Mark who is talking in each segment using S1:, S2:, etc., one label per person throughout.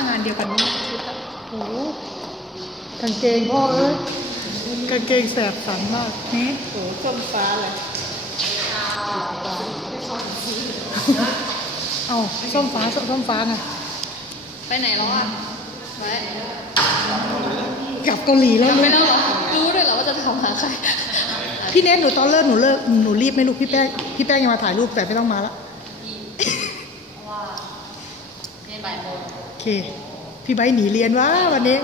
S1: างานเดียวกันไหม
S2: โอ้กางเกงพ่อเอ้ย
S1: กางเกงแสบสันมาก
S2: นี่โอ้ส้มฟ้าเลย
S1: เอาส้มฟ้าส้มฟ้าไง
S3: ไปไหนแล้วอ่ะไป
S1: กลับเกาหลีแล้วไม่
S3: รู้รู้ด้วยเหรอว่าจะทำหาใคร
S1: พี่เนทหนูตอนเลิกหนูเลิก หนูรีบไหมลูกพี่แป้ง พี่แป้งยังมาถ่ายรูปแต่ไม่ต้องมาแล้วโอเค พี่ใบหนีเรียนว่าวันนี้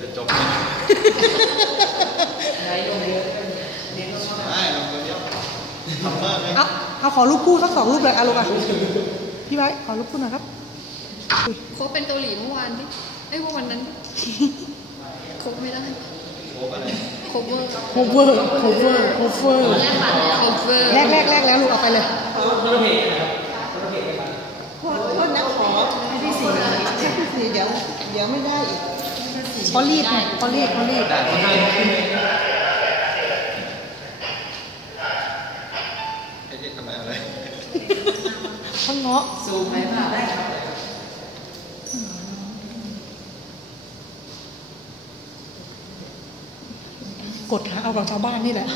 S4: จะจบไหมไม่ลงเยอะไม่ลงเยอ
S1: ทำมากเลยเอาเอาขอรูปคู่สักสองรูปเลยอะลูกอะพี่ใบขอรูปคู่หน่อยครับ
S3: โคบเป็นเกาหลีเมื่อวานที่ไอ้เมื่อวันนั้นโคบไม่ได้โคเวอร์
S1: โคเวอร์โคเวอร์โคเวอ
S3: ร์แรกแรกแรกแล้วลูกเอาไปเลย
S2: ดี๋ยไม่ได้ อีก
S1: เขาลีบเขาลีดเขาลีดบข้างเงาะสูงไหมบ้าได้ครับกดหาเอาแบบชาวบ้านนี่แหละ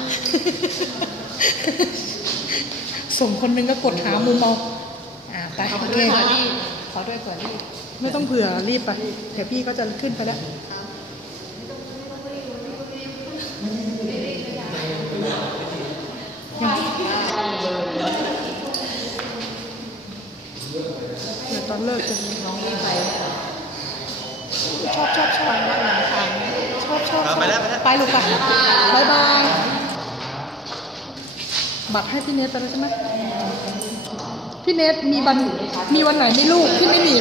S1: ส่งคนนึงก็กดหามุมเอาอ่าไปโอเค
S2: ขอด้วยก่อนดี่
S1: ไม่ต้องเผื่อรีบไป เดี๋ยวพี่ก็จะขึ้นไปแล้วเดี๋ยวตอนเลิกจะมีน้องรีไปชอบชอบชอบมากหลังสันชอบชอบไปแล้วไปแล้วไปลูกไปบายบาย บัตรให้พี่เนทไปแล้วใช่ไหมพี่เนทมีวันมีวันไหนมีลูกที่ไม่มี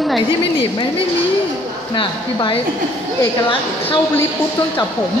S1: นไหนที่ไม่หนีบไหมไม่มี น่ะพี่ไบต์เอกลักษณ์เข้าลิฟปุ๊บต้องจับผม